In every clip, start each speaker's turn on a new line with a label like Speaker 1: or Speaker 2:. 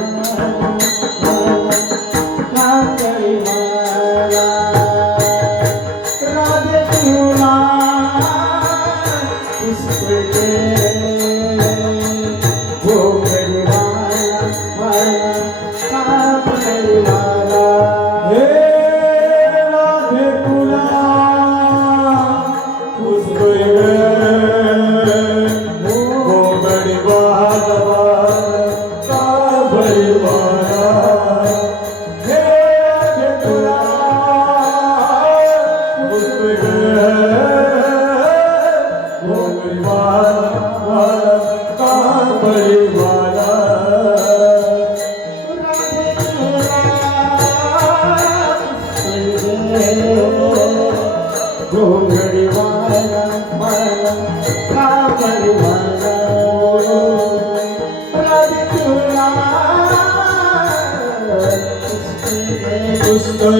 Speaker 1: olvidar.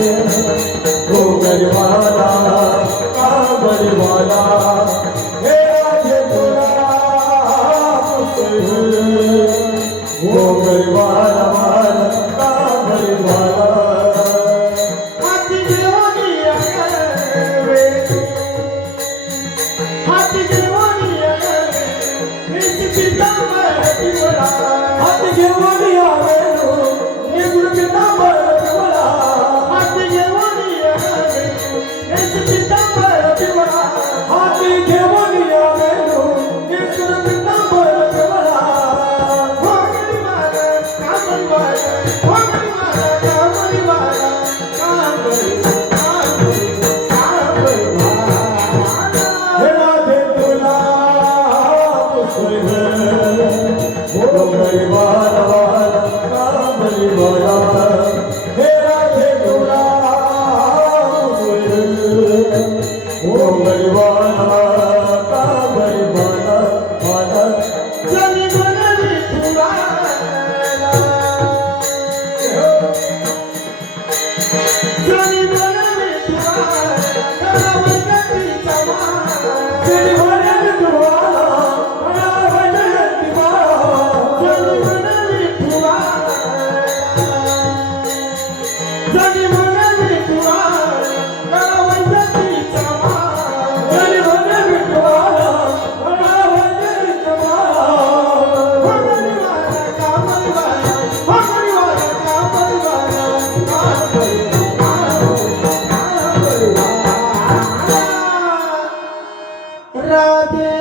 Speaker 1: Deus. Radhe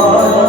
Speaker 1: Allah.